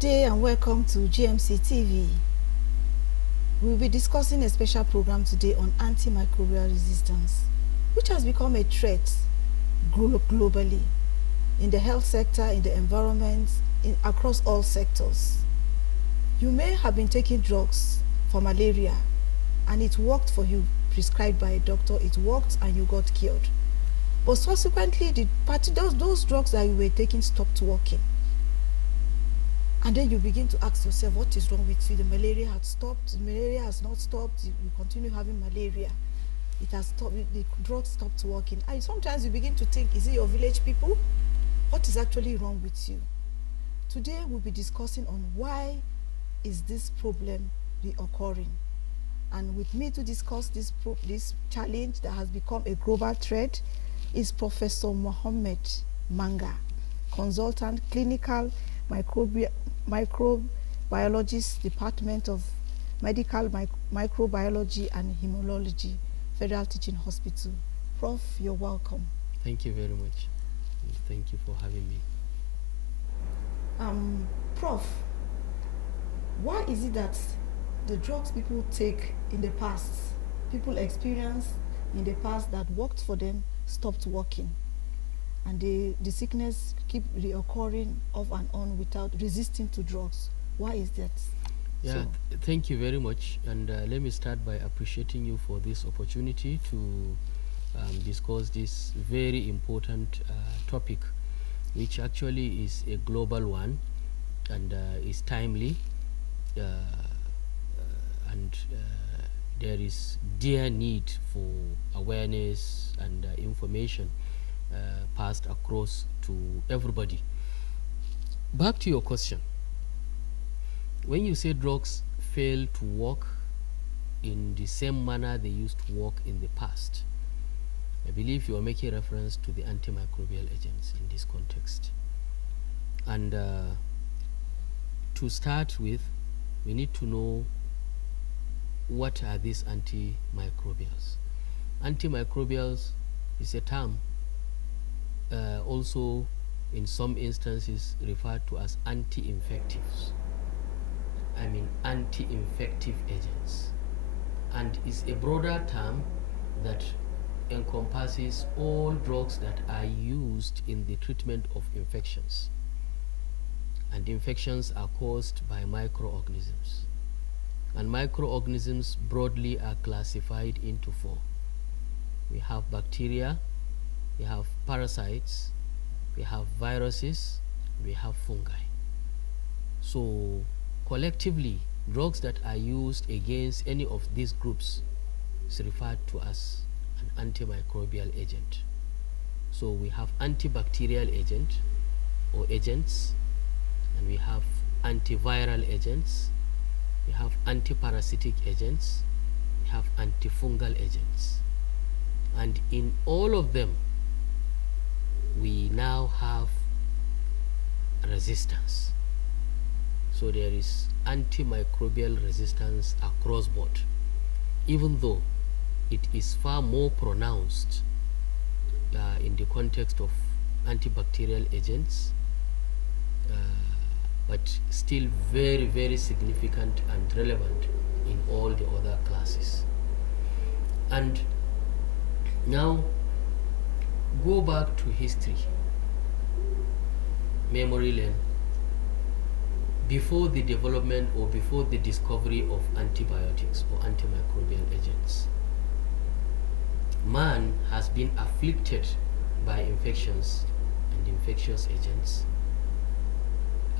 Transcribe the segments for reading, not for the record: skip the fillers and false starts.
Good day and welcome to GMC TV. We will be discussing a special program today on antimicrobial resistance, which has become a threat globally, in the health sector, in the environment, across all sectors. You may have been taking drugs for malaria and it worked for you, prescribed by a doctor, it worked and you got cured. But subsequently, those drugs that you were taking stopped working. And then you begin to ask yourself, what is wrong with you? The malaria has stopped, the malaria has not stopped, you continue having malaria. It has stopped, the drugs stopped working. And sometimes you begin to think, is it your village people? What is actually wrong with you? Today we'll be discussing on why is this problem reoccurring. And with me to discuss this challenge that has become a global threat is Professor Mohammed Manga, consultant clinical microbiologist, Department of Medical Microbiology and Immunology, Federal Teaching Hospital. Prof, you're welcome. Thank you very much. Thank you for having me. Prof, why is it that the drugs people take in the past, people experience in the past that worked for them, stopped working? And the sickness keep reoccurring off and on without resisting to drugs. Why is that? Yeah, thank you very much. And let me start by appreciating you for this opportunity to discuss this very important topic, which actually is a global one and is timely. And there is dear need for awareness and information passed across to everybody. Back to your question. When you say drugs fail to work in the same manner they used to work in the past, I believe you are making reference to the antimicrobial agents in this context. And to start with, we need to know what are these antimicrobials. Antimicrobials is a term also in some instances referred to as anti-infectives. I mean anti-infective agents, and is a broader term that encompasses all drugs that are used in the treatment of infections. And infections are caused by microorganisms, and microorganisms broadly are classified into four. We have bacteria, we have parasites, we have viruses, we have fungi. So collectively, drugs that are used against any of these groups is referred to as an antimicrobial agent. So we have antibacterial agent or agents, and we have antiviral agents, we have antiparasitic agents, we have antifungal agents. And in all of them, we now have resistance. So there is antimicrobial resistance across board, even though it is far more pronounced in the context of antibacterial agents, but still very, very significant and relevant in all the other classes. And now go back to history, memory lane. Before the development or before the discovery of antibiotics or antimicrobial agents, man has been afflicted by infections and infectious agents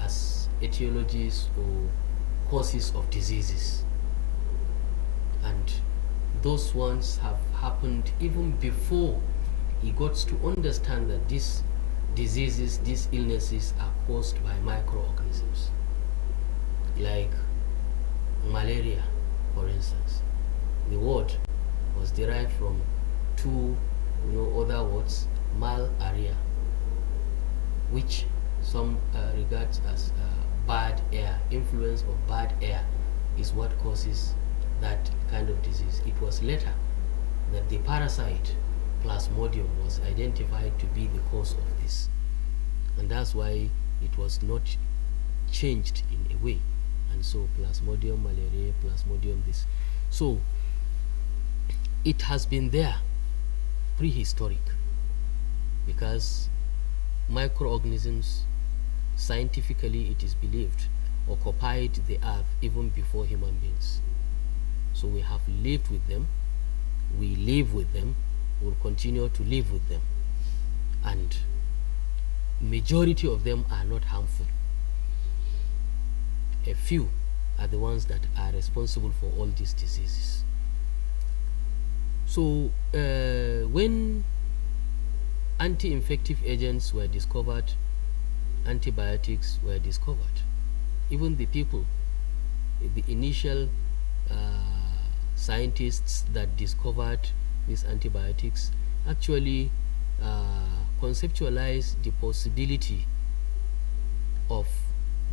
as etiologies or causes of diseases. And those ones have happened even before he got to understand that these diseases, these illnesses are caused by microorganisms. Like malaria, for instance. The word was derived from two other words, mal-aria, which some regard as bad air. Influence of bad air is what causes that kind of disease. It was later that the parasite Plasmodium was identified to be the cause of this, and that's why it was not changed in a way. And so Plasmodium malariae, Plasmodium this. So it has been there prehistoric, because microorganisms, scientifically it is believed, occupied the earth even before human beings. So we have lived with them, we live with them, will continue to live with them, and majority of them are not harmful. A few are the ones that are responsible for all these diseases. So when anti-infective agents were discovered, antibiotics were discovered, even the people, the initial scientists that discovered these antibiotics actually conceptualized the possibility of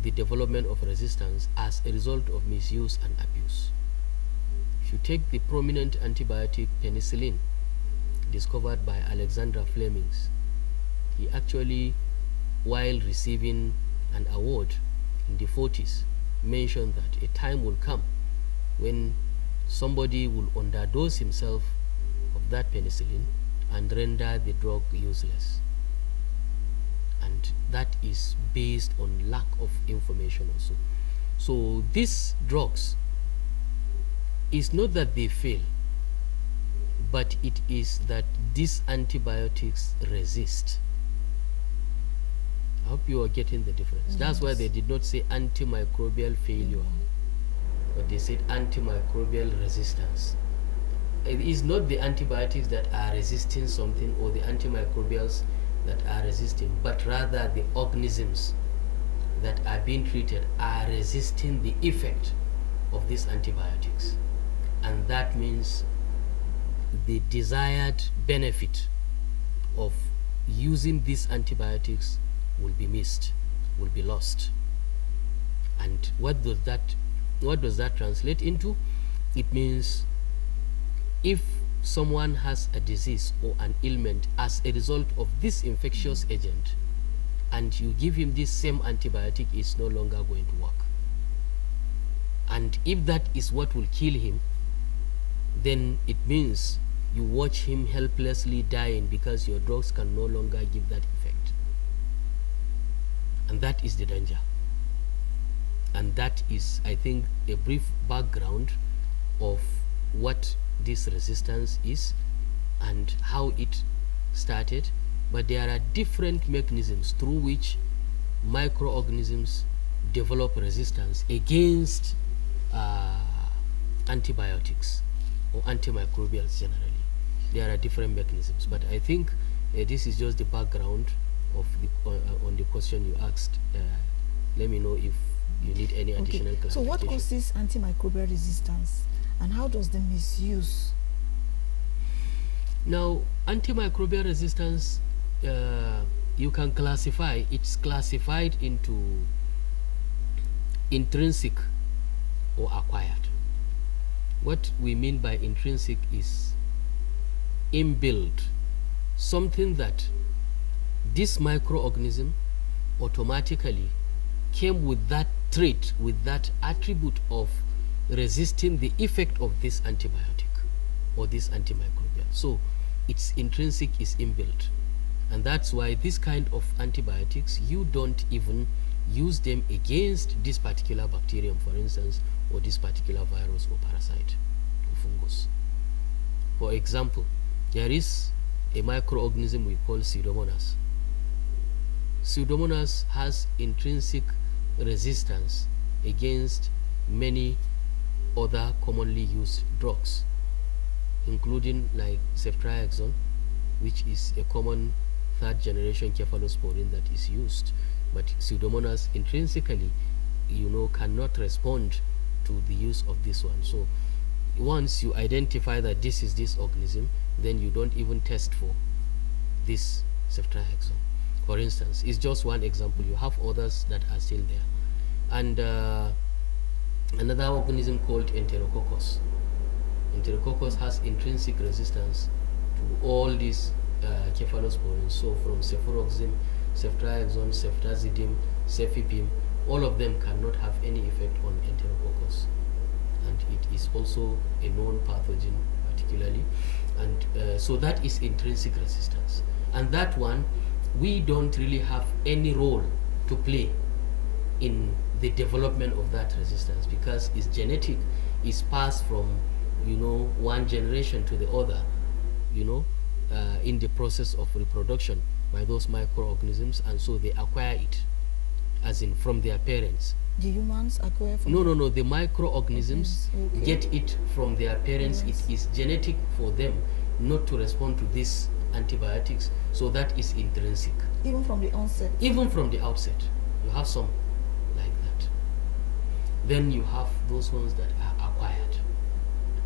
the development of resistance as a result of misuse and abuse. If you take the prominent antibiotic penicillin, discovered by Alexander Fleming, he actually, while receiving an award in the 40s, mentioned that a time will come when somebody will underdose himself of that penicillin and render the drug useless. And that is based on lack of information also. So these drugs, is not that they fail, but it is that these antibiotics resist. I hope you are getting the difference. Yes. That's why they did not say antimicrobial failure, but they said antimicrobial resistance. It is not the antibiotics that are resisting something, or the antimicrobials that are resisting, but rather the organisms that are being treated are resisting the effect of these antibiotics. And that means the desired benefit of using these antibiotics will be missed, will be lost. And what does that translate into? It means if someone has a disease or an ailment as a result of this infectious agent, and you give him this same antibiotic, it's no longer going to work. And if that is what will kill him, then it means you watch him helplessly dying because your drugs can no longer give that effect. And that is the danger. And that is, I think, a brief background of what this resistance is and how it started. But there are different mechanisms through which microorganisms develop resistance against antibiotics or antimicrobials generally. There are different mechanisms, but I think this is just the background of the on the question you asked. Let me know if you need any additional clarification. So what causes antimicrobial resistance, and how does the misuse? Now, antimicrobial resistance, you can classify, it's classified into intrinsic or acquired. What we mean by intrinsic is inbuilt, something that this microorganism automatically came with that trait, with that attribute of resisting the effect of this antibiotic or this antimicrobial. So its intrinsic is inbuilt, and that's why this kind of antibiotics, you don't even use them against this particular bacterium, for instance, or this particular virus or parasite or fungus. For example, there is a microorganism we call Pseudomonas. Pseudomonas has intrinsic resistance against many other commonly used drugs, including like ceftriaxone, which is a common third generation cephalosporin that is used. But Pseudomonas intrinsically, cannot respond to the use of this one. So once you identify that this is this organism, then you don't even test for this ceftriaxone. For instance, it's just one example. You have others that are still there. And another organism called Enterococcus. Enterococcus has intrinsic resistance to all these cephalosporins. So from cefuroxime, ceftriaxone, ceftazidime, cefepime, all of them cannot have any effect on enterococcus, and it is also a known pathogen particularly, and so that is intrinsic resistance, and that one we don't really have any role to play in the development of that resistance, because it's genetic, is passed from one generation to the other, you know in the process of reproduction by those microorganisms, and so they acquire it as in from their parents. The humans acquire from No, the microorganisms Okay. get it from their parents. Yes. It is genetic for them not to respond to these antibiotics, so that is intrinsic. Even from the onset. Even from the outset, you have some like that. Then you have those ones that are acquired,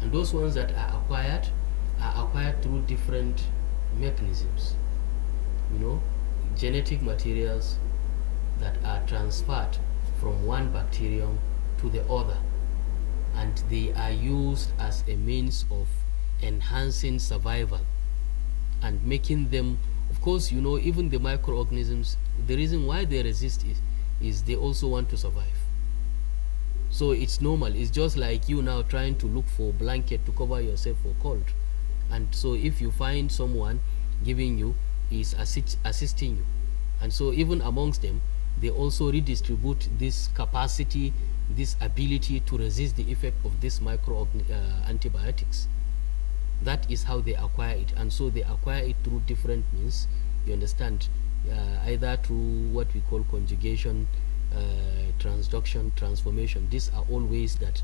and those ones that are acquired through different mechanisms. Genetic materials that are transferred from one bacterium to the other, and they are used as a means of enhancing survival and making them, of course, even the microorganisms, the reason why they resist is they also want to survive. So it's normal. It's just like you now trying to look for blanket to cover yourself for cold, and so if you find someone giving you, is assisting you, and so even amongst them, they also redistribute this capacity, this ability to resist the effect of these antibiotics. That is how they acquire it, and so they acquire it through different means, you understand, either through what we call conjugation, transduction, transformation. These are all ways that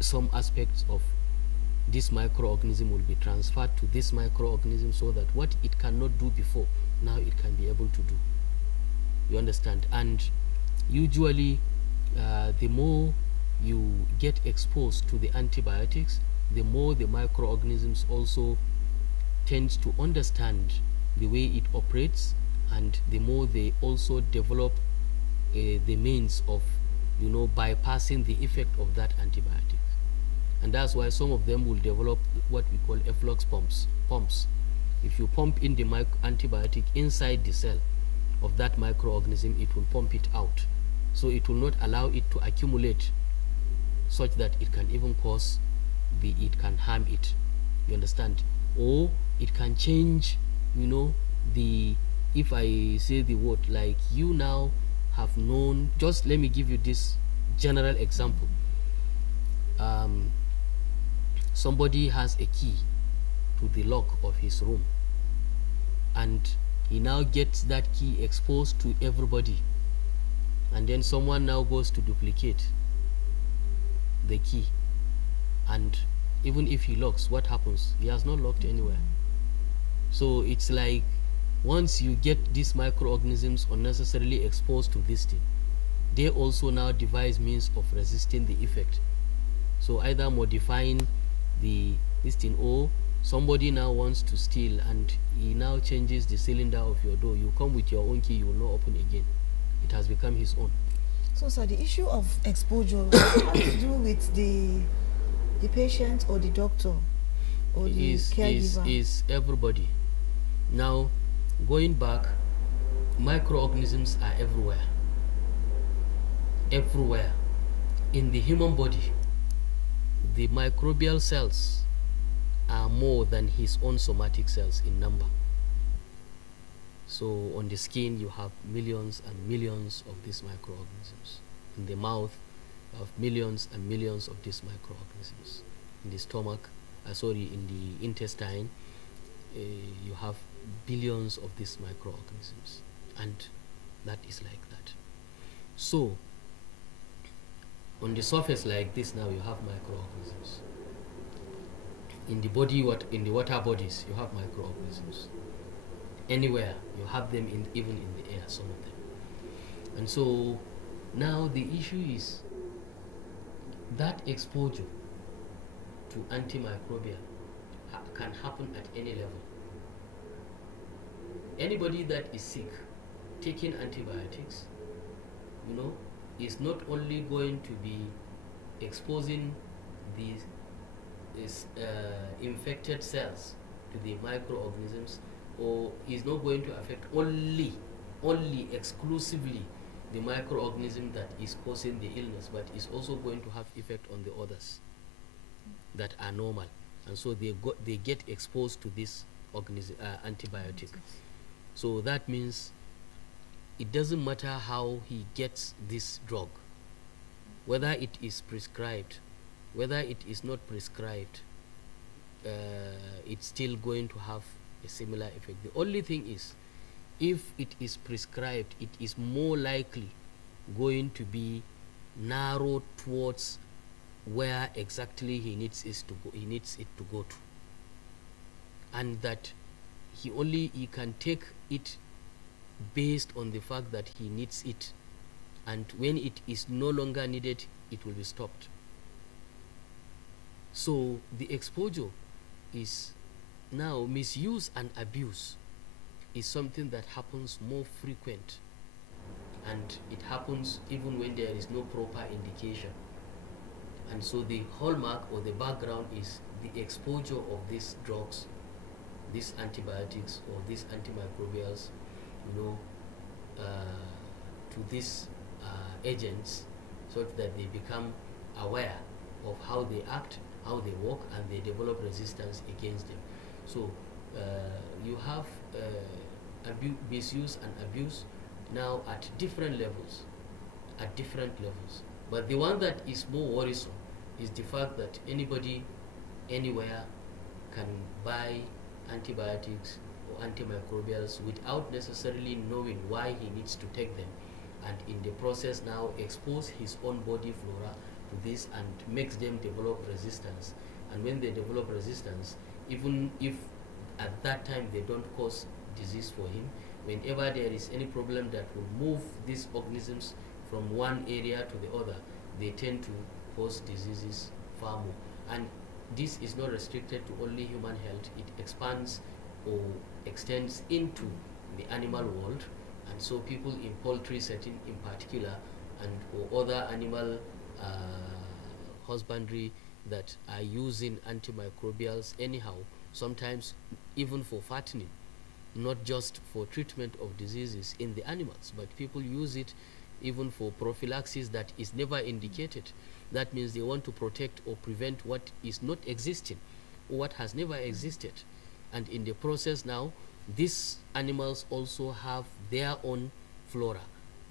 some aspects of this microorganism will be transferred to this microorganism, so that what it cannot do before, now it can be able to do. You understand? And usually the more you get exposed to the antibiotics, the more the microorganisms also tend to understand the way it operates, and the more they also develop the means of bypassing the effect of that antibiotic. And that's why some of them will develop what we call efflux pumps. If you pump in the antibiotic inside the cell of that microorganism, it will pump it out, so it will not allow it to accumulate such that it can even cause it can harm it. You understand? Or it can change, the, if I say the word, like you now have known, just let me give you this general example. Somebody has a key to the lock of his room, and he now gets that key exposed to everybody, and then someone now goes to duplicate the key, and even if he locks, what happens? He has not locked anywhere. So it's like, once you get these microorganisms unnecessarily exposed to this thing, they also now devise means of resisting the effect. So either modifying this thing, or somebody now wants to steal, and he now changes the cylinder of your door. You come with your own key, you will not open again. It has become his own. So, sir, the issue of exposure has to do with the patient or the doctor or the caregiver? Is everybody. Now, going back, microorganisms are everywhere. Everywhere. In the human body, the microbial cells are more than his own somatic cells in number. So on the skin, you have millions and millions of these microorganisms. In the mouth, you have millions and millions of these microorganisms. In the stomach, in the intestine, you have billions of these microorganisms, and that is like that. So on the surface like this, now you have microorganisms. In the body, in the water bodies, you have microorganisms. Anywhere you have them, even in the air, some of them. And so now the issue is that exposure to antimicrobial can happen at any level. Anybody that is sick, taking antibiotics, is not only going to be exposing these infected cells to the microorganisms, or is not going to affect only exclusively the microorganism that is causing the illness, but is also going to have effect on the others that are normal, and so they get exposed to this antibiotic. So that means it doesn't matter how he gets this drug, whether it is prescribed, whether it is not prescribed, it's still going to have a similar effect. The only thing is, if it is prescribed, it is more likely going to be narrowed towards where exactly he needs it to go to, and that he can take it based on the fact that he needs it, and when it is no longer needed, it will be stopped. So the exposure is now misuse and abuse is something that happens more frequent, and it happens even when there is no proper indication. And so the hallmark or the background is the exposure of these drugs, these antibiotics or these antimicrobials, to these agents, so that they become aware of how they act, how they work, and they develop resistance against them. So you have misuse and abuse now at different levels, But the one that is more worrisome is the fact that anybody, anywhere, can buy antibiotics or antimicrobials without necessarily knowing why he needs to take them, and in the process now expose his own body flora to this and makes them develop resistance. And when they develop resistance, even if at that time they don't cause disease for him, whenever there is any problem that will move these organisms from one area to the other, they tend to cause diseases far more. And this is not restricted to only human health, it expands or extends into the animal world. And so people in poultry setting in particular, and or other animal husbandry that are using antimicrobials anyhow, sometimes even for fattening, not just for treatment of diseases in the animals, but people use it even for prophylaxis that is never indicated. That means they want to protect or prevent what is not existing or what has never existed. And in the process now, these animals also have their own flora,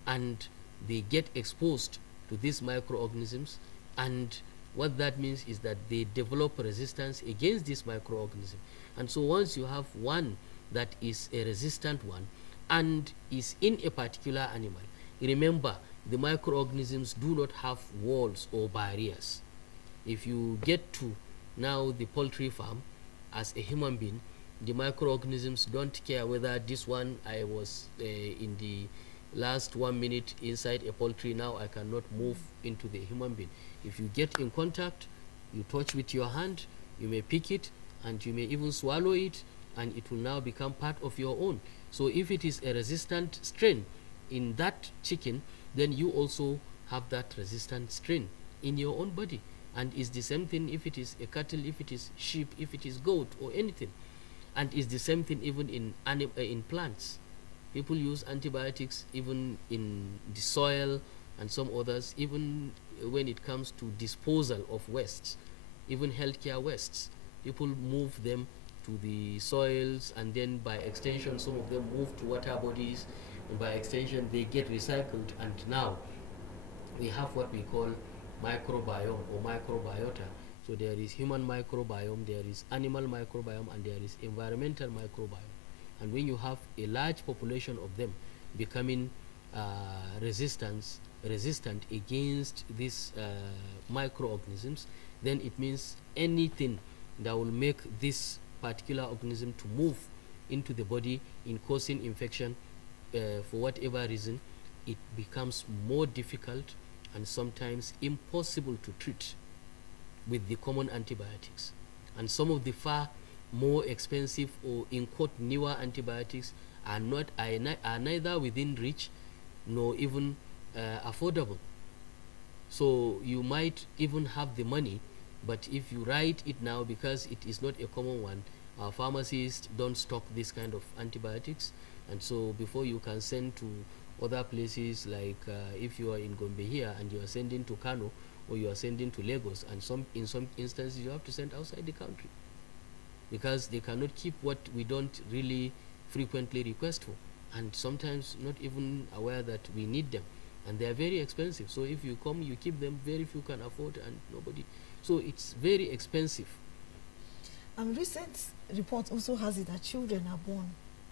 and they get exposed to these microorganisms, and what that means is that they develop resistance against this microorganism. And so once you have one that is a resistant one and is in a particular animal, remember, the microorganisms do not have walls or barriers. If you get to now the poultry farm as a human being, the microorganisms don't care whether this one I was in the last 1 minute inside a poultry, now I cannot move into the human being. If you get in contact, you touch with your hand, you may pick it and you may even swallow it, and it will now become part of your own. So if it is a resistant strain in that chicken, then you also have that resistant strain in your own body. And it's the same thing if it is a cattle, if it is sheep, if it is goat or anything. And it's the same thing even in plants. People use antibiotics even in the soil and some others, even when it comes to disposal of wastes, even healthcare wastes. People move them to the soils, and then by extension some of them move to water bodies, and by extension they get recycled, and now we have what we call microbiome or microbiota. So there is human microbiome, there is animal microbiome, and there is environmental microbiome. And when you have a large population of them becoming resistant against these microorganisms, then it means anything that will make this particular organism to move into the body in causing infection, for whatever reason, it becomes more difficult and sometimes impossible to treat with the common antibiotics. And some of the far more expensive or in quote newer antibiotics are neither within reach nor even affordable. So you might even have the money, but if you write it now, because it is not a common one, our pharmacists don't stock this kind of antibiotics, and so before you can send to other places like if you are in Gombe here and you are sending to Kano or you are sending to Lagos, and in some instances you have to send outside the country because they cannot keep what we don't really frequently request for, and sometimes not even aware that we need them, and they are very expensive. So if you come, you keep them, very few can afford, and nobody, so it's very expensive. And recent report also has it that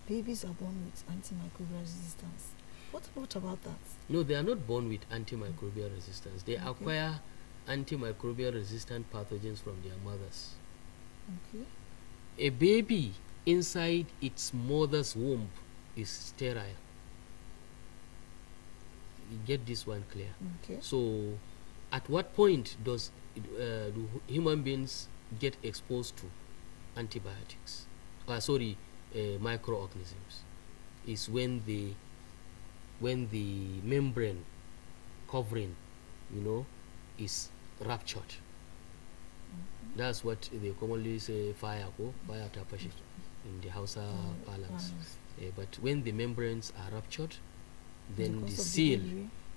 babies are born with antimicrobial resistance. What about that? No, they are not born with antimicrobial resistance. They acquire antimicrobial resistant pathogens from their mothers. Okay. A baby inside its mother's womb is sterile. You get this one clear? Okay. So at what point do human beings get exposed to antibiotics? Microorganisms. Is when the membrane covering, is ruptured. That's what they commonly say fire tapashi in the Hausa parlance. But when the membranes are ruptured, then the seal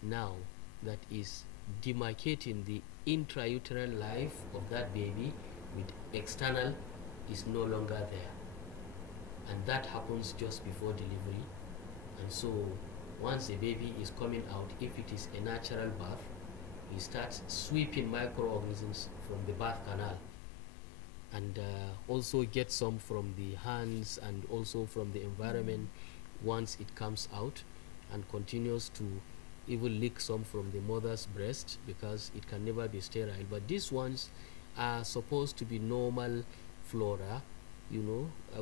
now that is demarcating the intrauterine life of that baby with external is no longer there. And that happens just before delivery. And so once a baby is coming out, if it is a natural birth, he starts sweeping microorganisms from the birth canal, and also get some from the hands and also from the environment once it comes out, and continues to even lick some from the mother's breast because it can never be sterile. But these ones are supposed to be normal flora.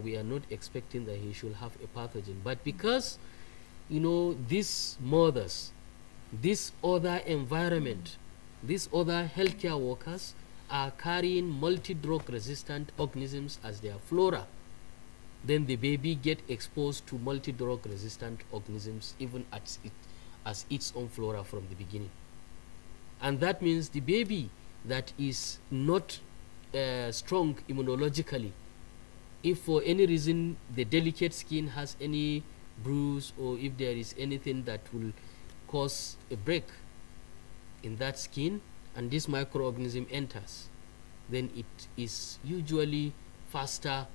We are not expecting that he should have a pathogen, but because these mothers, this other environment, these other healthcare workers are carrying multi-drug resistant organisms as their flora, then the baby get exposed to multi-drug resistant organisms even as its own flora from the beginning. And that means the baby that is not strong immunologically, if for any reason the delicate skin has any bruise, or if there is anything that will cause a break in that skin and this microorganism enters, then it is usually faster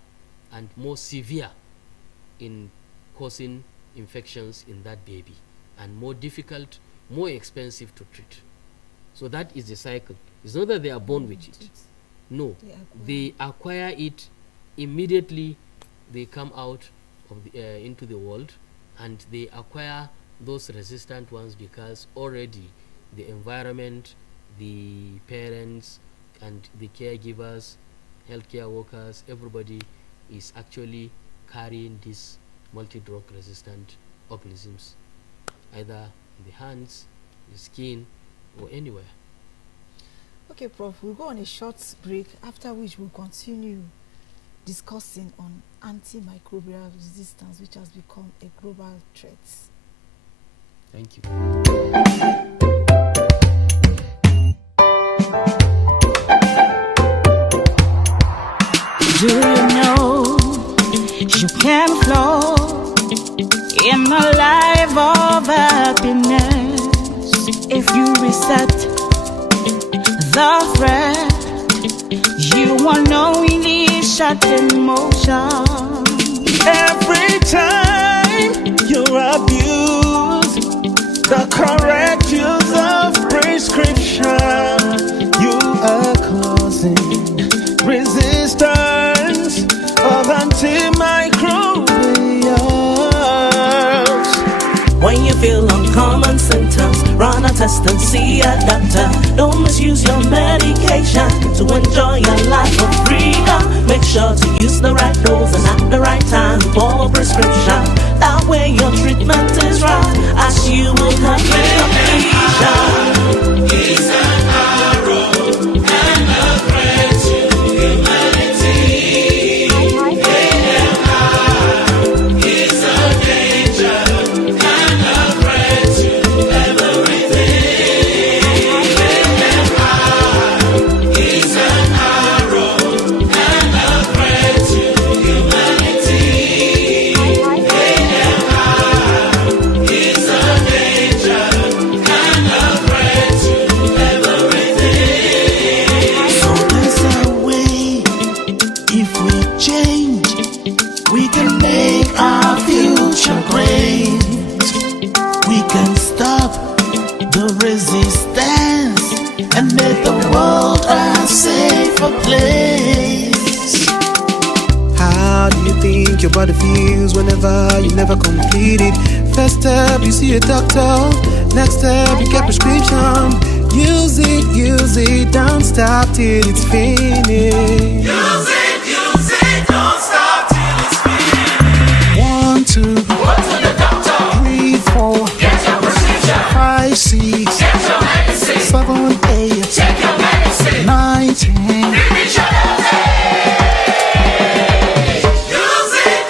and more severe in causing infections in that baby, and more difficult, more expensive to treat. So that is the cycle. It's not that they are born with it. No, they acquire it immediately they come out of into the world, and they acquire those resistant ones because already the environment, the parents and the caregivers, healthcare workers, everybody is actually carrying these multi-drug resistant organisms either in the hands, the skin, or anywhere. Okay, Prof, we'll go on a short break, after which we'll continue discussing on antimicrobial resistance, which has become a global threat. Thank you. Do you know you can flow in a life of happiness if you reset the thread you unknowingly shut in motion? Every time you abuse the correct use of prescription, you are causing resistance of antimicrobials. When you feel uncommon symptoms, run a test and see a doctor. Don't misuse your medication to enjoy your life for freedom. Make sure to use the right dose and at the right time for prescription. That way your treatment is right, as you will have completion. He's an arrow and a threat to humanity. AMR is a danger and a threat to everything. AMR is an arrow and a threat to humanity. AMR is a think your body feels whenever you never complete it. First step, you see a doctor. Next step, you get prescription. Use it, don't stop till it's finished. Use it, don't stop till it's finished. 1, 2, Go to the doctor. 3, 4, Get your prescription. 5, 6, Get your medicine. 7, 8, Take your medicine. 9, 10. Reach your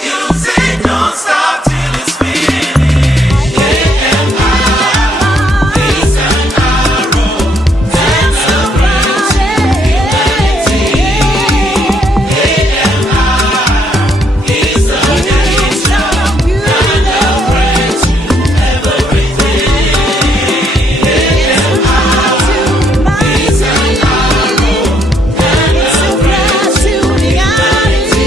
use it, don't stop till it's finished. AMR is an arrow and a branch in humanity. AMR is a nation and a branch in everything. AMR is an arrow and a branch in humanity.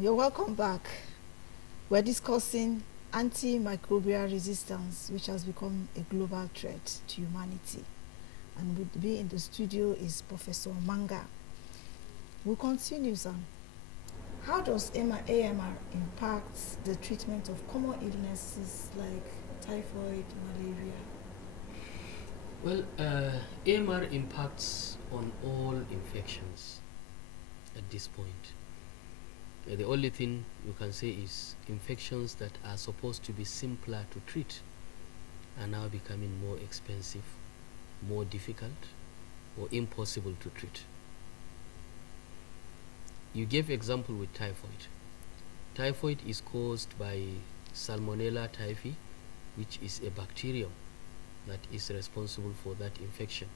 You're welcome back. We're discussing antimicrobial resistance, which has become a global threat to humanity. And with me in the studio is Professor Manga. We'll continue, sir. How does AMR impact the treatment of common illnesses like typhoid, malaria? Well, AMR impacts on all infections at this point. The only thing you can say is infections that are supposed to be simpler to treat are now becoming more expensive, more difficult, or impossible to treat. You gave example with typhoid. Typhoid is caused by Salmonella typhi, which is a bacterium that is responsible for that infection.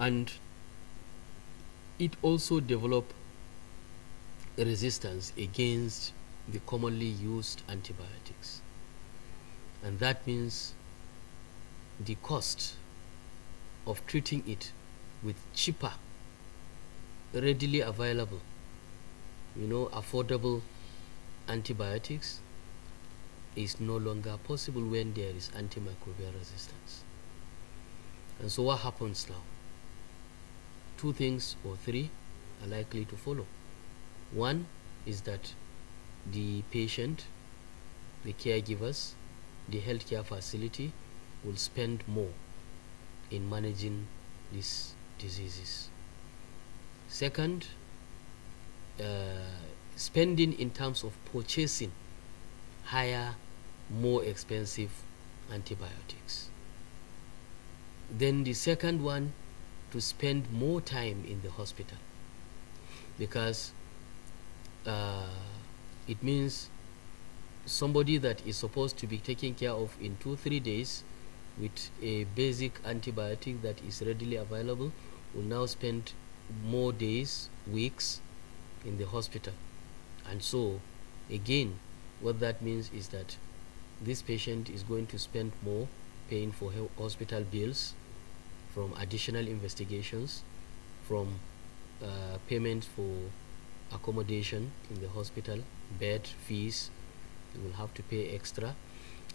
And it also develops resistance against the commonly used antibiotics. And that means the cost of treating it with cheaper, readily available, affordable antibiotics is no longer possible when there is antimicrobial resistance. And so what happens now? 2 things or 3 are likely to follow. One is that the patient, the caregivers, the healthcare facility will spend more in managing these diseases. Second, spending in terms of purchasing higher, more expensive antibiotics. Then the second one, to spend more time in the hospital, because it means somebody that is supposed to be taken care of in 2-3 days with a basic antibiotic that is readily available will now spend more days, weeks in the hospital. And so again, what that means is that this patient is going to spend more paying for hospital bills, from additional investigations, from payment for accommodation in the hospital, bed fees. He will have to pay extra,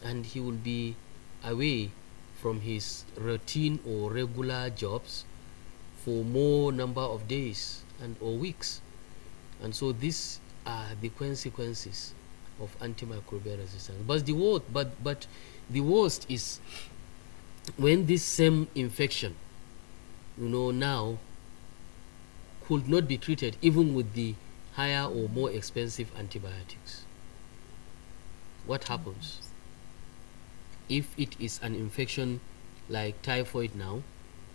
and he will be away from his routine or regular jobs for more number of days and or weeks. And so these are the consequences of antimicrobial resistance. But the worst is when this same infection, now could not be treated even with the higher or more expensive antibiotics. What happens? If it is an infection like typhoid now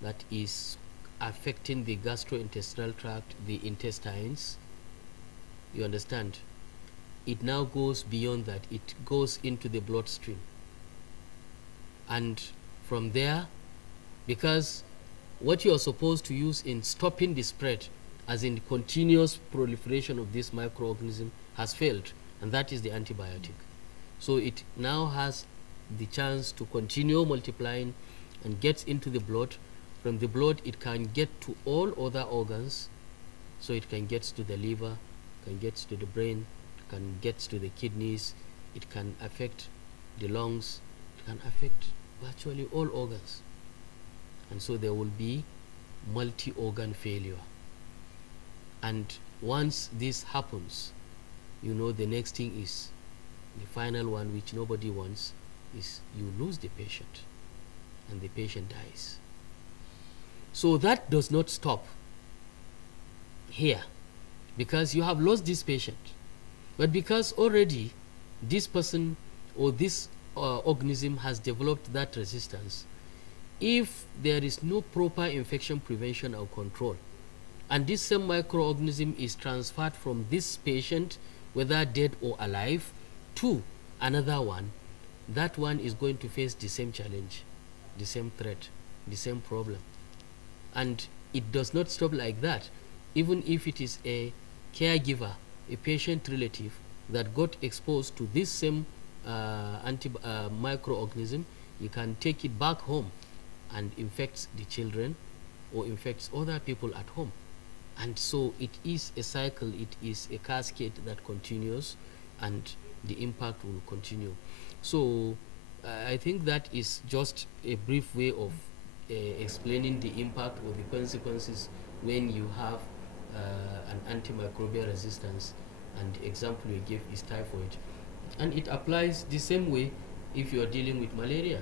that is affecting the gastrointestinal tract, the intestines, you understand, it now goes beyond that. It goes into the bloodstream. And from there, because what you are supposed to use in stopping the spread as in continuous proliferation of this microorganism, has failed, and that is the antibiotic. So it now has the chance to continue multiplying and gets into the blood. From the blood, it can get to all other organs. So it can get to the liver, can get to the brain, can get to the kidneys, it can affect the lungs, it can affect virtually all organs. And so there will be multi-organ failure. And once this happens, you know, the next thing is the final one, which nobody wants, is you lose the patient and the patient dies. So that does not stop here, because you have lost this patient, but because already this person or this organism has developed that resistance, if there is no proper infection prevention or control, and this same microorganism is transferred from this patient, whether dead or alive, to another one, that one is going to face the same challenge, the same threat, the same problem. And it does not stop like that. Even if it is a caregiver, a patient relative that got exposed to this same microorganism, you can take it back home and infects the children or infects other people at home. And so it is a cycle, it is a cascade that continues, and the impact will continue. So I think that is just a brief way of explaining the impact or the consequences when you have an antimicrobial resistance, and the example you gave is typhoid. And it applies the same way if you are dealing with malaria.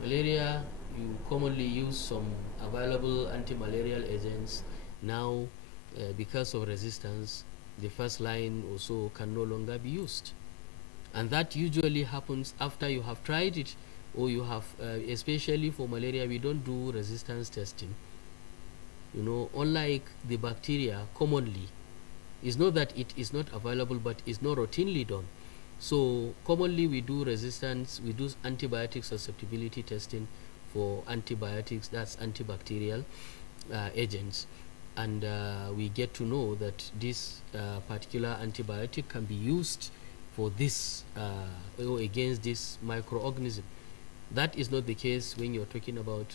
Malaria, you commonly use some available anti-malarial agents. Now, because of resistance, the first line or so can no longer be used. And that usually happens after you have tried it, or you have, especially for malaria, we don't do resistance testing. You know, unlike the bacteria, commonly, it's not that it is not available, but it's not routinely done. So commonly we do resistance, we do antibiotic susceptibility testing for antibiotics, that's antibacterial agents, and we get to know that this particular antibiotic can be used for this or against this microorganism. That is not the case when you're talking about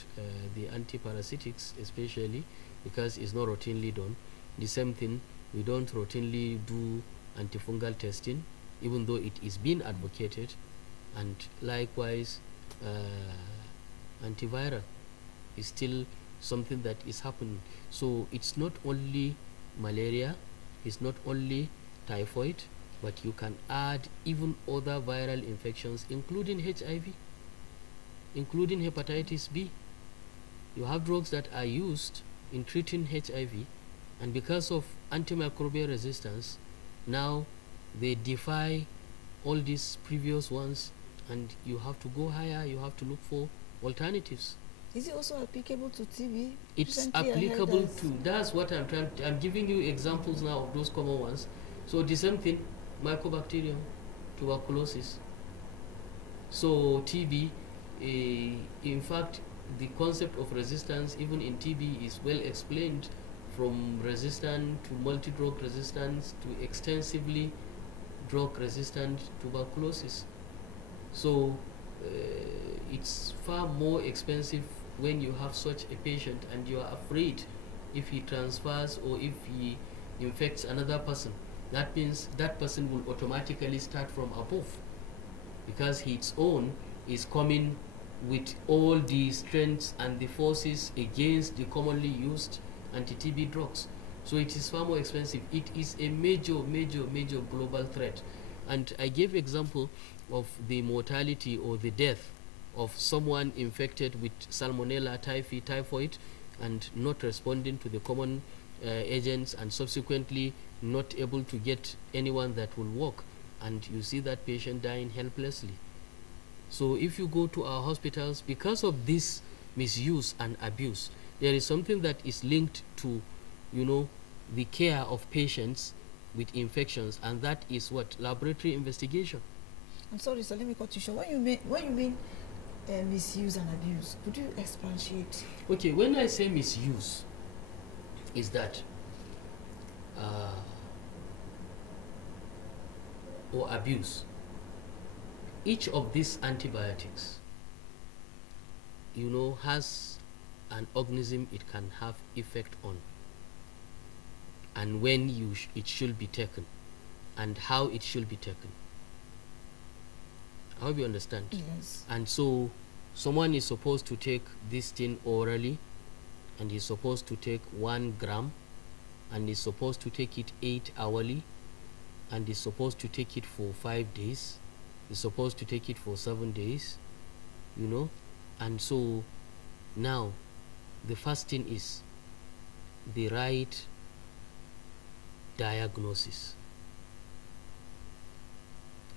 the antiparasitics, especially because it's not routinely done. The same thing, we don't routinely do antifungal testing, even though it is being advocated, and likewise antiviral is still something that is happening. So it's not only malaria, it's not only typhoid, but you can add even other viral infections, including HIV, including hepatitis B. You have drugs that are used in treating HIV, and because of antimicrobial resistance, now they defy all these previous ones, and you have to go higher, you have to look for alternatives. Is it also applicable to TB? It's Recently I heard applicable to, that's what I'm giving you examples now of those common ones. So the same thing, mycobacterium, tuberculosis. So TB, in fact, the concept of resistance even in TB is well explained, from resistant to multi-drug resistance to extensively drug-resistant tuberculosis. So it's far more expensive when you have such a patient and you are afraid if he transfers or if he infects another person. That means that person will automatically start from above, because his own is coming with all the strengths and the forces against the commonly used anti-TB drugs. So it is far more expensive. It is a major global threat. And I gave example of the mortality or the death of someone infected with salmonella typhi, typhoid, and not responding to the common agents, and subsequently not able to get anyone that will work, and you see that patient dying helplessly. So if you go to our hospitals, because of this misuse and abuse, there is something that is linked to, you know, the care of patients with infections, and that is what? Laboratory investigation. I'm sorry, so let me cut you short. When you mean misuse and abuse, could you expatiate? Okay, when I say misuse, is that uh, or abuse. Each of these antibiotics, has an organism it can have effect on, and when it should be taken, and how it should be taken. I hope you understand. Yes. And so someone is supposed to take this thing orally, and is supposed to take 1 gram, and is supposed to take it 8 hourly, and is supposed to take it for 5 days, is supposed to take it for 7 days, and so now the first thing is the right diagnosis.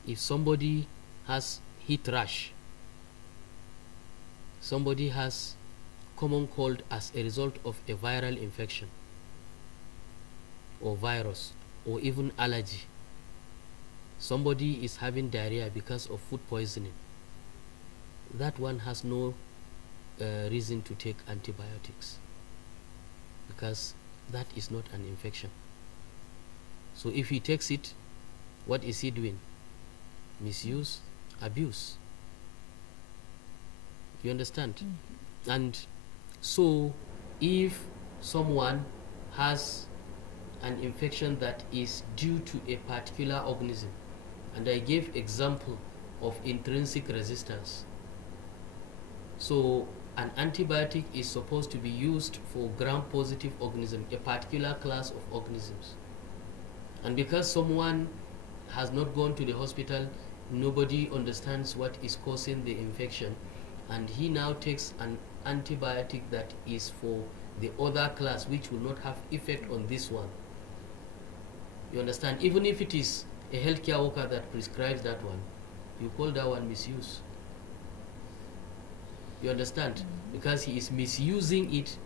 If somebody has heat rash, somebody has common cold as a result of a viral infection or virus or even allergy, somebody is having diarrhea because of food poisoning, that one has no reason to take antibiotics, because that is not an infection. So if he takes it, what is he doing? Misuse, abuse. You understand? And so if someone has an infection that is due to a particular organism, and I gave example of intrinsic resistance, so an antibiotic is supposed to be used for gram-positive organism, a particular class of organisms. And because someone has not gone to the hospital, nobody understands what is causing the infection, and he now takes an antibiotic that is for the other class, which will not have effect on this one. You understand? Even if it is a healthcare worker that prescribes that one, you call that one misuse. You understand? Because he is misusing it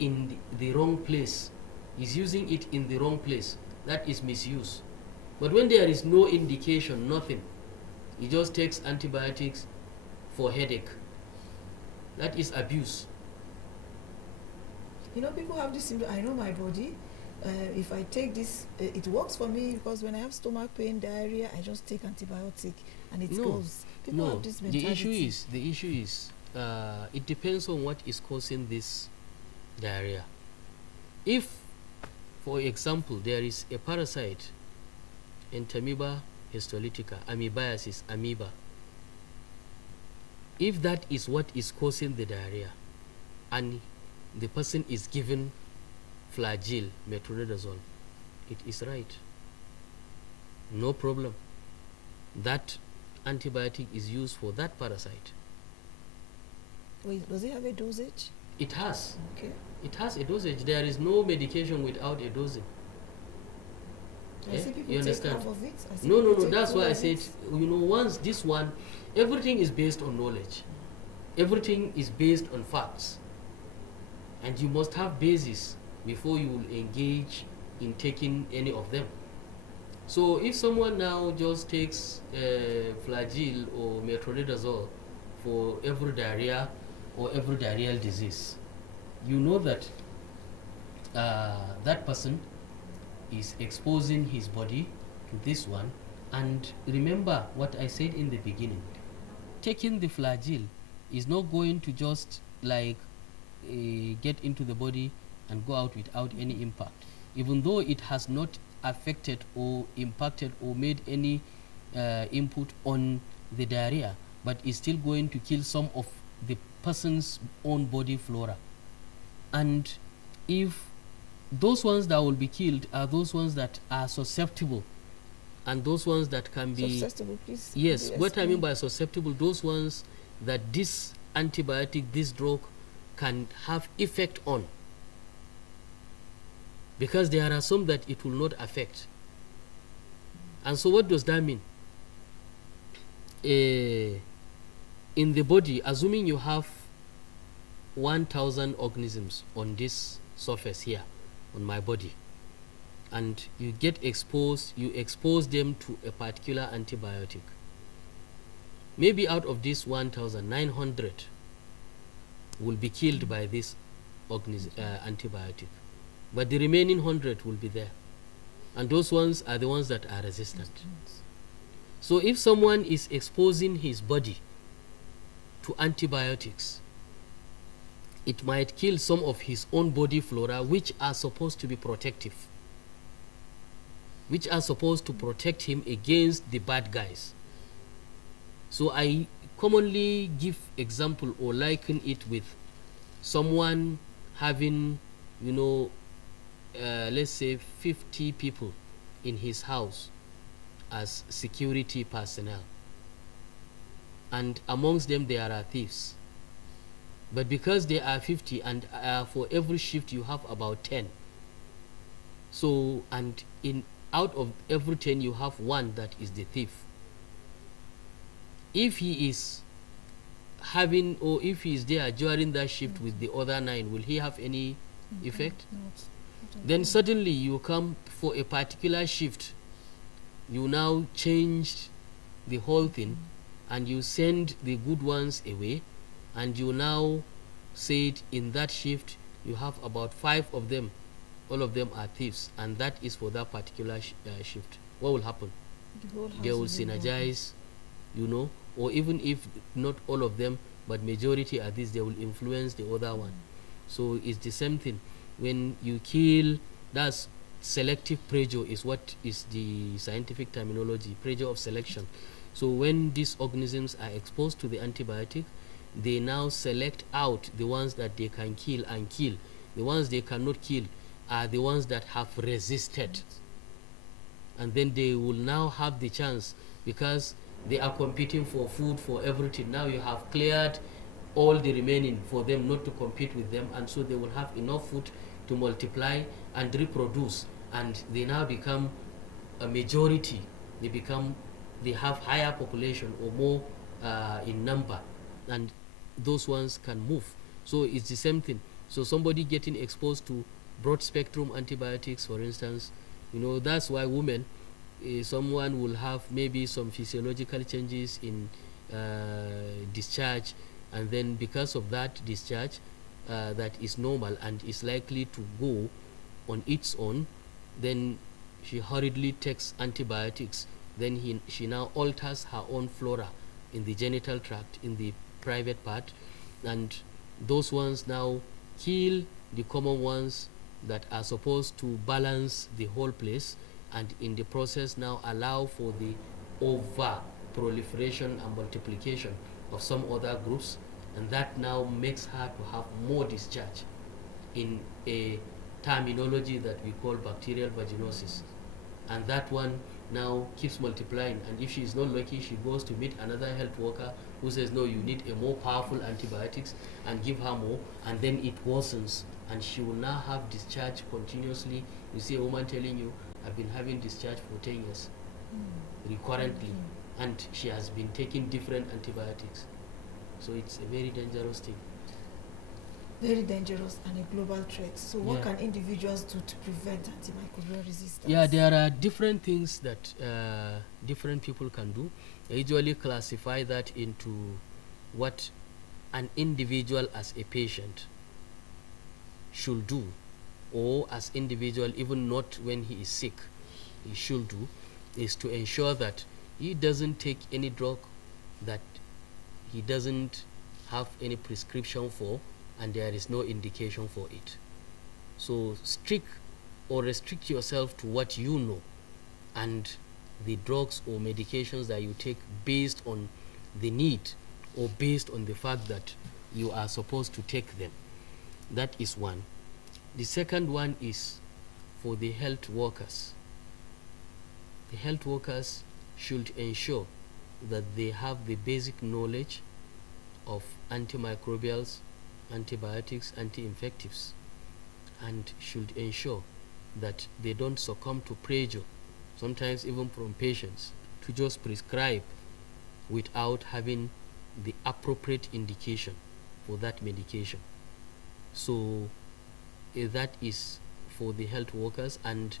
in the wrong place. He's using it in the wrong place. That is misuse. But when there is no indication, nothing, he just takes antibiotics for headache, that is abuse. People have this symptom. I know my body. If I take this, it works for me, because when I have stomach pain, diarrhea, I just take antibiotic and it goes. People have this mentality. The issue is it depends on what is causing this diarrhea. If, for example, there is a parasite, Entamoeba histolytica, amoebiasis, amoeba, if that is what is causing the diarrhea, and the person is given Flagyl, metronidazole, it is right, no problem. That antibiotic is used for that parasite. Wait, does it have a dosage? It has. Okay. It has a dosage. There is no medication without a dosing. I see people You understand? take half of it. I see No. people take That's full why I of said, it. once this one, everything is based on knowledge. Everything is based on facts. And you must have basis before you will engage in taking any of them. So if someone now just takes Flagyl or metronidazole for every diarrhea or every diarrheal disease, you know that that person is exposing his body to this one. And remember what I said in the beginning, taking the Flagyl is not going to just like get into the body and go out without any impact, even though it has not affected or impacted or made any input on the diarrhea, but is still going to kill some of the person's own body flora. And if those ones that will be killed are those ones that are susceptible, and those ones that can be Susceptible, please. yes, what I mean by susceptible, those ones that this antibiotic, this drug can have effect on, because there are some that it will not affect. And so what does that mean? In the body, assuming you have 1,000 organisms on this surface here, on my body, and you get exposed, you expose them to a particular antibiotic, maybe out of this 1,900 will be killed by this antibiotic. but the remaining 100 will be there, and those ones are the ones that are resistant. So if someone is exposing his body to antibiotics, it might kill some of his own body flora, which are supposed to be protective, which are supposed to protect him against the bad guys. So I commonly give example or liken it with someone having, let's say 50 people in his house as security personnel, and amongst them there are thieves, but because there are 50 and for every shift you have about 10, so and in out of every 10 you have one that is the thief. If he is having, or if he is there during that shift with the other 9, will he have any effect? Then suddenly you come for a particular shift, you now change the whole thing, and you send the good ones away, and you now said in that shift you have about 5 of them, all of them are thieves, and that is for that particular shift. What will happen? They will synergize, or even if not all of them, but majority are these, they will influence the other one. So it's the same thing. When you kill, that's selective pressure is what is the scientific terminology, pressure of selection. So when these organisms are exposed to the antibiotic, they now select out the ones that they can kill and kill. The ones they cannot kill are the ones that have resisted. And then they will now have the chance, because they are competing for food, for everything. Now you have cleared all the remaining for them not to compete with them, and so they will have enough food to multiply and reproduce, and they now become a majority. They have higher population or more in number, and those ones can move. So it's the same thing. So somebody getting exposed to broad spectrum antibiotics, for instance, that's why women, someone will have maybe some physiological changes in discharge, and then because of that discharge that is normal and is likely to go on its own, then she hurriedly takes antibiotics. Then she now alters her own flora in the genital tract, in the private part, and those ones now kill the common ones that are supposed to balance the whole place, and in the process now allow for the over proliferation and multiplication of some other groups, and that now makes her to have more discharge in a terminology that we call bacterial vaginosis. And that one now keeps multiplying, and if she is not lucky, she goes to meet another health worker who says, no, you need a more powerful antibiotics, and give her more, and then it worsens, and she will now have discharge continuously. You see a woman telling you, I've been having discharge for 10 years recurrently, and she has been taking different antibiotics. So it's a very dangerous thing. Very dangerous and a global threat. So what Yeah. can individuals do to prevent antimicrobial resistance? Yeah, there are different things that different people can do. I usually classify that into what an individual as a patient should do, or as individual, even not when he is sick, he should do, is to ensure that he doesn't take any drug that he doesn't have any prescription for, and there is no indication for it. So strict or restrict yourself to what you know, and the drugs or medications that you take based on the need, or based on the fact that you are supposed to take them. That is one. The second one is for the health workers. The health workers should ensure that they have the basic knowledge of antimicrobials, antibiotics, anti-infectives, and should ensure that they don't succumb to pressure, sometimes even from patients, to just prescribe without having the appropriate indication for that medication. So that is for the health workers, and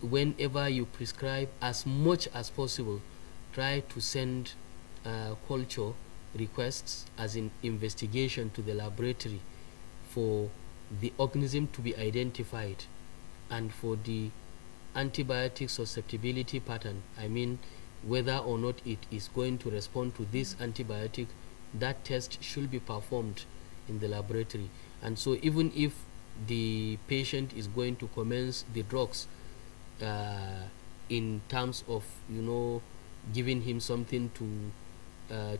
whenever you prescribe, as much as possible, try to send culture requests, as in investigation, to the laboratory for the organism to be identified And for the antibiotic susceptibility pattern, I mean whether or not it is going to respond to this antibiotic, that test should be performed in the laboratory. And so even if the patient is going to commence the drugs in terms of giving him something to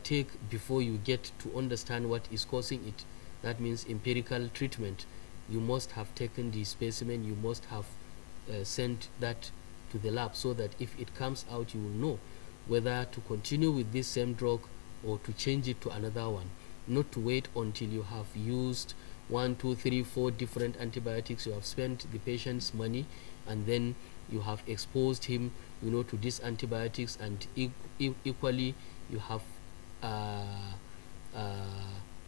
take before you get to understand what is causing it, that means empirical treatment, you must have taken the specimen, you must have sent that to the lab, so that if it comes out, you will know whether to continue with this same drug or to change it to another one, not to wait until you have used 1, 2, 3, 4 different antibiotics, you have spent the patient's money, and then you have exposed him to these antibiotics, and equally you have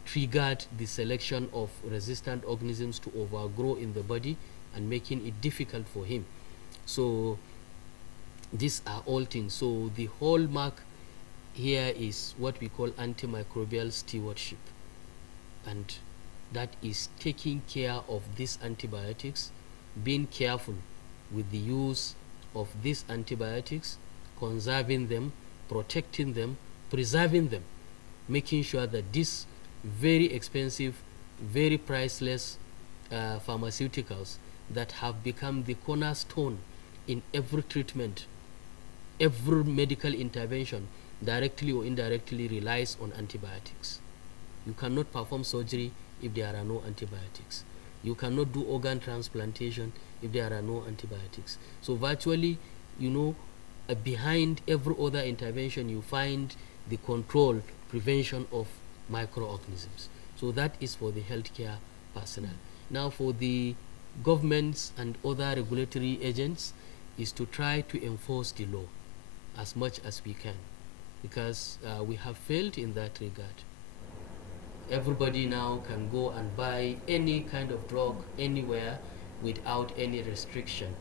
triggered the selection of resistant organisms to overgrow in the body and making it difficult for him. So these are all things. So the hallmark here is what we call antimicrobial stewardship, and that is taking care of these antibiotics, being careful with the use of these antibiotics, conserving them, protecting them, preserving them, making sure that these very expensive, very priceless pharmaceuticals that have become the cornerstone in every treatment, every medical intervention, directly or indirectly relies on antibiotics. You cannot perform surgery if there are no antibiotics. You cannot do organ transplantation if there are no antibiotics. So virtually, behind every other intervention, you find the control, prevention of microorganisms. So that is for the healthcare personnel. Now for the governments and other regulatory agents is to try to enforce the law as much as we can, because we have failed in that regard. Everybody now can go and buy any kind of drug anywhere without any restriction.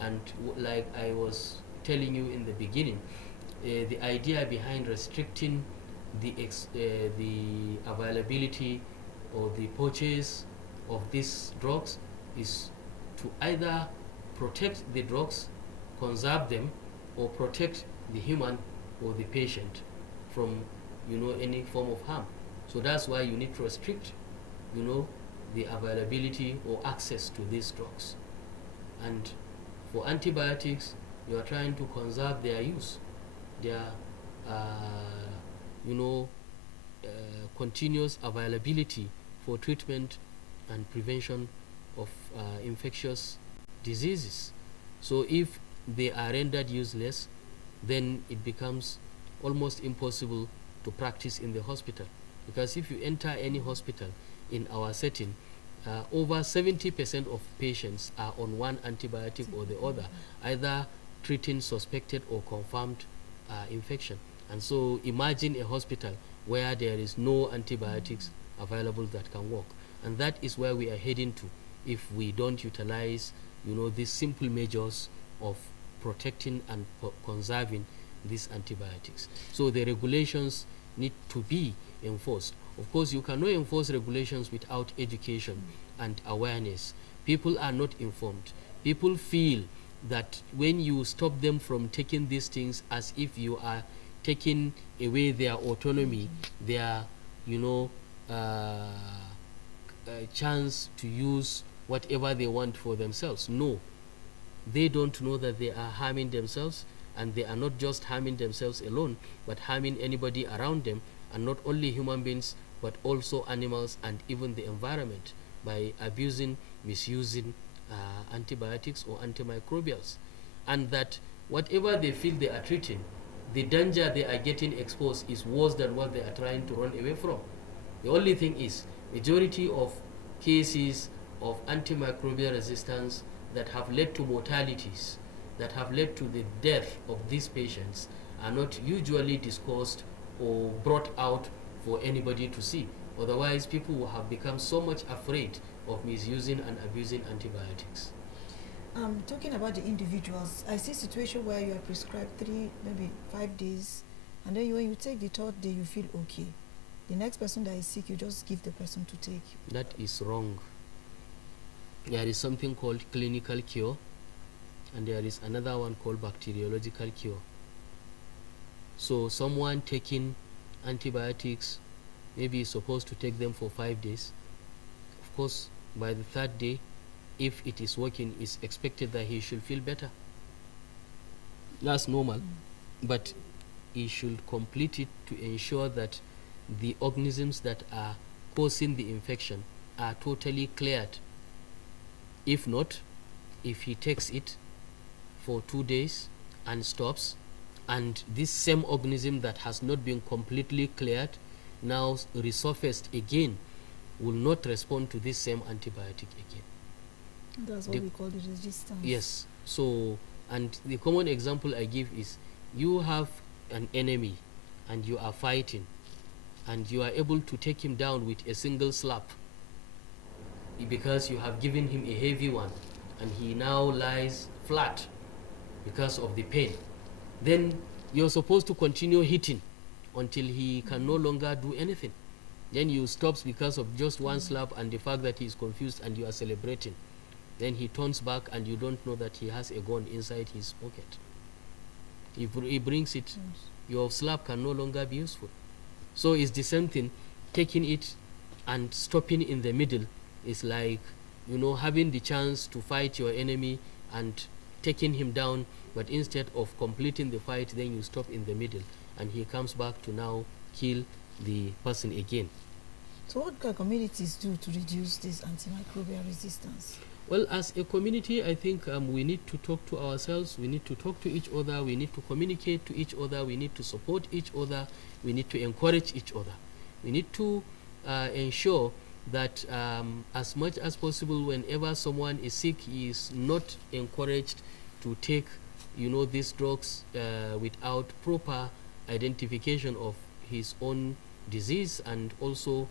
And like I was telling you in the beginning, the idea behind restricting the availability or the purchase of these drugs is to either protect the drugs, conserve them, or protect the human or the patient from any form of harm. So that's why you need to restrict the availability or access to these drugs. And for antibiotics, you are trying to conserve their use, their continuous availability for treatment and prevention of infectious diseases. So if they are rendered useless, then it becomes almost impossible to practice in the hospital, because if you enter any hospital in our setting, over 70% of patients are on one antibiotic or the other, either treating suspected or confirmed infection. And so imagine a hospital where there is no antibiotics available that can work. And that is where we are heading to if we don't utilize these simple measures of protecting and conserving these antibiotics. So the regulations need to be enforced. Of course, you cannot enforce regulations without education and awareness. People are not informed. People feel that when you stop them from taking these things, as if you are taking away their autonomy, their chance to use whatever they want for themselves. No, they don't know that they are harming themselves, and they are not just harming themselves alone, but harming anybody around them, and not only human beings but also animals and even the environment, by abusing, misusing antibiotics or antimicrobials. And that whatever they feel they are treating, the danger they are getting exposed is worse than what they are trying to run away from. The only thing is, majority of cases of antimicrobial resistance that have led to mortalities, that have led to the death of these patients, are not usually discussed or brought out for anybody to see. Otherwise, people will have become so much afraid of misusing and abusing antibiotics. Talking about the individuals, I see a situation where you are prescribed 3, maybe 5 days, and then when you take the 3rd day, you feel okay. The next person that is sick, you just give the person to take. That is wrong. there is something called clinical cure, and there is another one called bacteriological cure. So someone taking antibiotics maybe is supposed to take them for 5 days. Of course, by the third day, if it is working, it's expected that he should feel better. That's normal, but he should complete it to ensure that the organisms that are causing the infection are totally cleared. If not, if he takes it for 2 days and stops, and this same organism that has not been completely cleared now resurfaced again, will not respond to this same antibiotic again. That's what we call the resistance. Yes. So, and the common example I give is, you have an enemy and you are fighting, and you are able to take him down with a single slap because you have given him a heavy one, and he now lies flat because of the pain. Then you're supposed to continue hitting until he can no longer do anything. Then you stop because of just one slap and the fact that he is confused, and you are celebrating. Then he turns back and you don't know that he has a gun inside his pocket. If he brings it, your slap can no longer be useful. So it's the same thing. Taking it and stopping in the middle is like, having the chance to fight your enemy and taking him down, but instead of completing the fight, then you stop in the middle and he comes back to now kill the person again. So what can communities do to reduce this antimicrobial resistance? Well, as a community, I think we need to talk to ourselves, we need to talk to each other, we need to communicate to each other, we need to support each other, we need to encourage each other. We need to ensure that as much as possible, whenever someone is sick, he is not encouraged to take these drugs without proper identification of his own disease, and also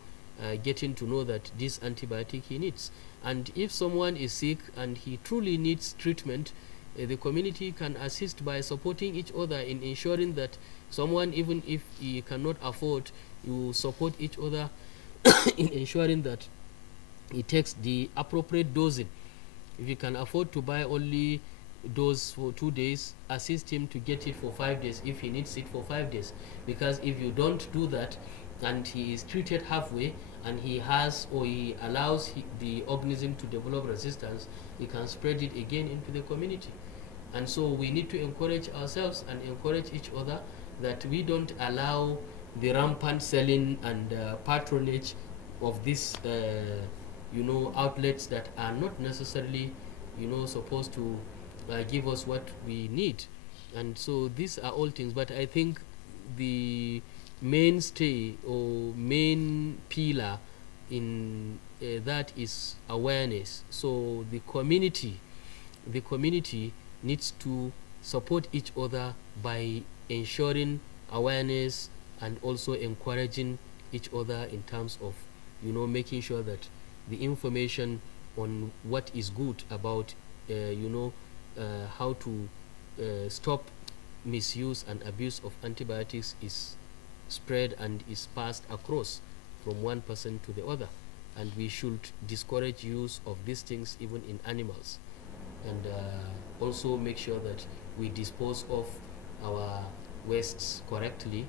getting to know that this antibiotic he needs. And if someone is sick and he truly needs treatment, the community can assist by supporting each other in ensuring that someone, even if he cannot afford, you support each other in ensuring that he takes the appropriate dosing. If you can afford to buy only dose for 2 days, assist him to get it for 5 days if he needs it for 5 days. Because if you don't do that and he is treated halfway, and he allows the organism to develop resistance, he can spread it again into the community. And so we need to encourage ourselves and encourage each other that we don't allow the rampant selling and patronage of these outlets that are not necessarily supposed to give us what we need. And so these are all things, but I think the mainstay or main pillar in that is awareness. So the community needs to support each other by ensuring awareness and also encouraging each other in terms of making sure that the information on what is good about how to stop misuse and abuse of antibiotics is spread and is passed across from one person to the other. And we should discourage use of these things even in animals, and also make sure that we dispose of our wastes correctly,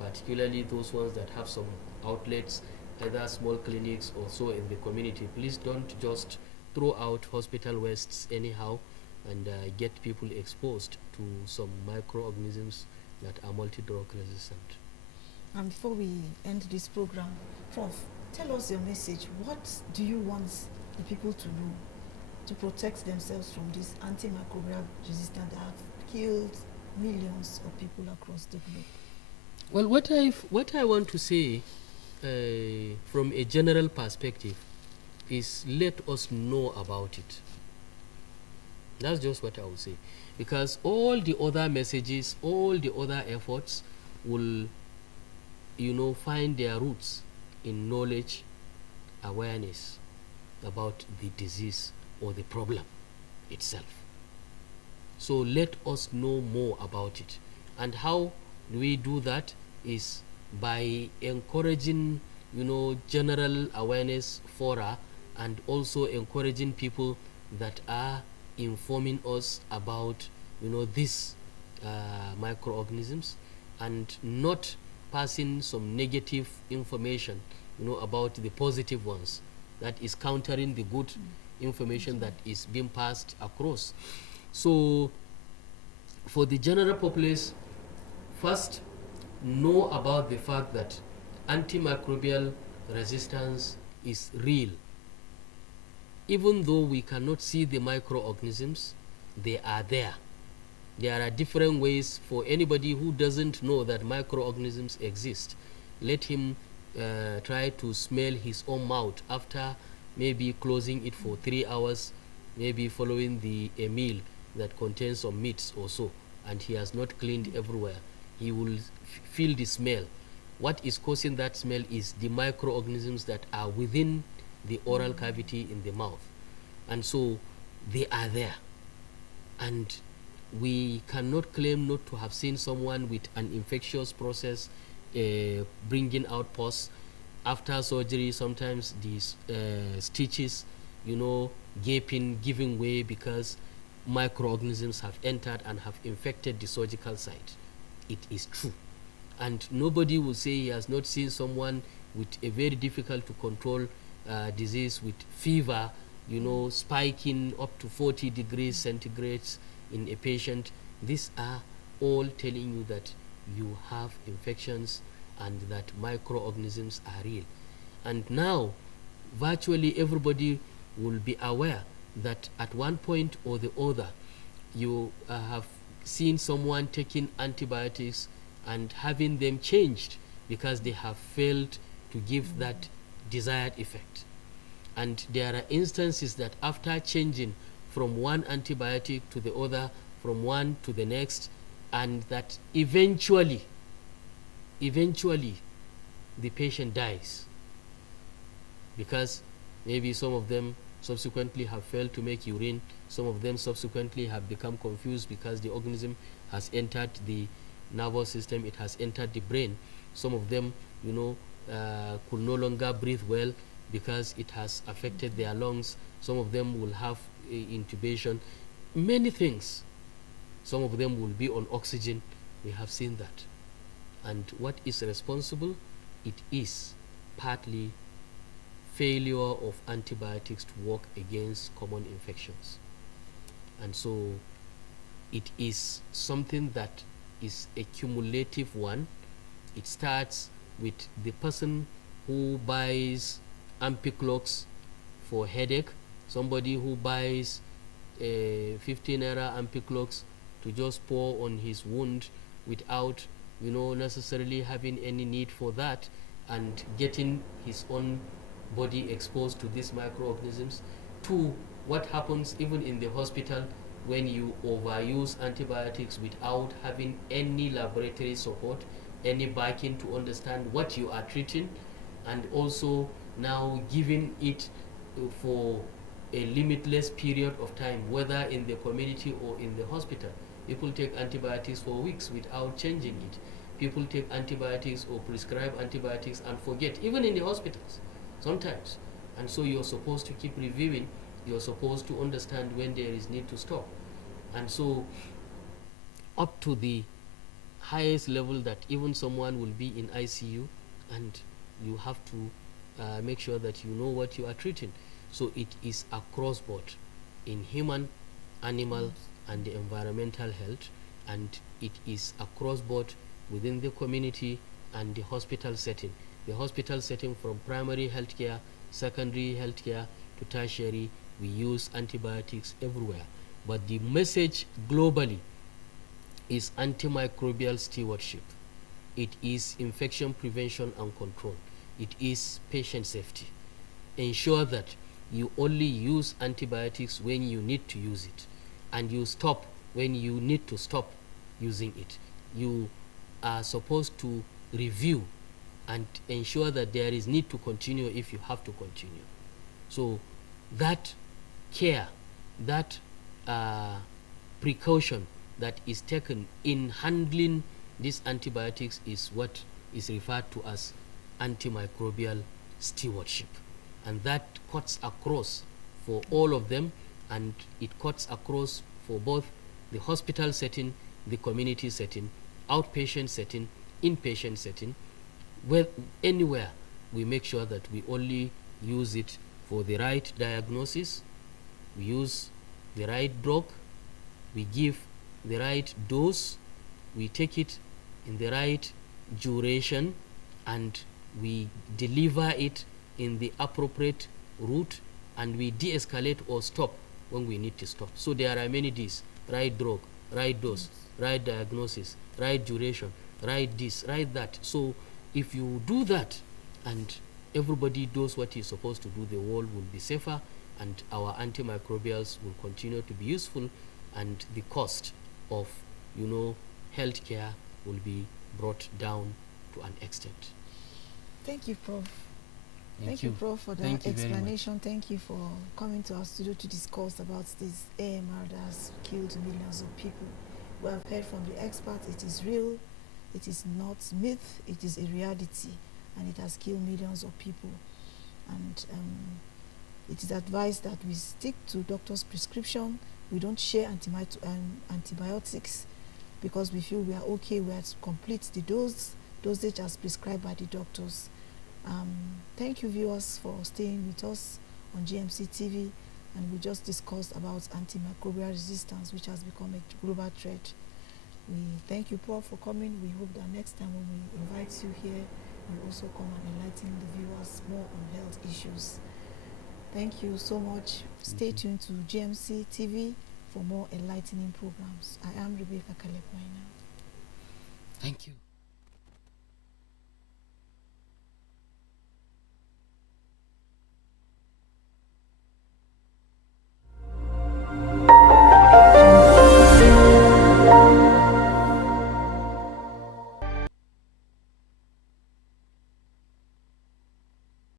particularly those ones that have some outlets, either small clinics or so in the community. Please don't just throw out hospital wastes anyhow and get people exposed to some microorganisms that are multi-drug resistant. And before we end this program, Prof, tell us your message. What do you want the people to do to protect themselves from this antimicrobial resistance that have killed millions of people across the globe? Well, what I want to say from a general perspective is, let us know about it. That's just what I will say, because all the other messages, all the other efforts will find their roots in knowledge, awareness about the disease or the problem itself. So let us know more about it. And how do we do that? Is by encouraging general awareness fora and also encouraging people that are informing us about, these microorganisms, and not passing some negative information, about the positive ones, that is countering the good information that is being passed across. So for the general populace, first, know about the fact that antimicrobial resistance is real. Even though we cannot see the microorganisms, they are there. There are different ways. For anybody who doesn't know that microorganisms exist, let him try to smell his own mouth after maybe closing it for 3 hours, maybe following a meal that contains some meats or so, and he has not cleaned everywhere. He will feel the smell. What is causing that smell is the microorganisms that are within the oral cavity in the mouth. And so they are there. And we cannot claim not to have seen someone with an infectious process bringing out pus. After surgery, sometimes these stitches, gaping, giving way because microorganisms have entered and have infected the surgical site. It is true. And nobody will say he has not seen someone with a very difficult to control disease with fever, spiking up to 40 degrees centigrade in a patient. These are all telling you that you have infections and that microorganisms are real. And now virtually everybody will be aware that at one point or the other you have seen someone taking antibiotics and having them changed because they have failed to give that desired effect. And there are instances that after changing from one antibiotic to the other, from one to the next, and that eventually the patient dies because maybe some of them subsequently have failed to make urine, some of them subsequently have become confused because the organism has entered the nervous system, it has entered the brain. Some of them, could no longer breathe well because it has affected their lungs. Some of them will have intubation, many things. Some of them will be on oxygen. We have seen that. And what is responsible? It is partly failure of antibiotics to work against common infections. And so it is something that is a cumulative one. It starts with the person who buys Ampiclox for headache, somebody who buys a 15 naira Ampiclox to just pour on his wound without necessarily having any need for that, and getting his own body exposed to these microorganisms, to what happens even in the hospital when you overuse antibiotics without having any laboratory support, any backing to understand what you are treating, and also now giving it for a limitless period of time, whether in the community or in the hospital. People take antibiotics for weeks without changing it. People take antibiotics or prescribe antibiotics and forget, even in the hospitals sometimes. And so you're supposed to keep reviewing, you're supposed to understand when there is need to stop. And so up to the highest level that even someone will be in ICU, and you have to make sure that you know what you are treating. So it is across board in human, animal, and the environmental health, and it is across board within the community and the hospital setting. The hospital setting, from primary healthcare, secondary healthcare to tertiary, we use antibiotics everywhere. But the message globally is antimicrobial stewardship. It is infection prevention and control. It is patient safety. Ensure that you only use antibiotics when you need to use it, and you stop when you need to stop using it. You are supposed to review and ensure that there is need to continue if you have to continue. So that care, that precaution that is taken in handling these antibiotics is what is referred to as antimicrobial stewardship. and that cuts across for all of them, and it cuts across for both the hospital setting, the community setting, outpatient setting, inpatient setting. Well, anywhere we make sure that we only use it for the right diagnosis, we use the right drug, we give the right dose, we take it in the right duration, and we deliver it in the appropriate route, and we de-escalate or stop when we need to stop. So there are many D's: right drug, right dose, right diagnosis, right duration, right this, right that. So if you do that and everybody does what he's supposed to do, the world will be safer, and our antimicrobials will continue to be useful, and the cost of, healthcare will be brought down to an extent. Thank you, Prof. Thank you, you. Prof, for that Thank you very much. explanation. Thank you for coming to our studio to discuss about this AMR that has killed millions of people. We have heard from the experts, it is real, it is not myth, it is a reality, and it has killed millions of people. And it is advised that we stick to doctor's prescription. We don't share antibiotics because we feel we are okay. We have to complete the dosage as prescribed by the doctors. Thank you, viewers, for staying with us on GMC TV, and we just discussed about antimicrobial resistance, which has become a global threat. We thank you, Prof, for coming. We hope that next time when we invite you here, you also come and enlighten the viewers more on health issues. Thank you so much. Stay tuned to GMC TV for more enlightening programs. I am Rebecca Kalekwaina. Thank you.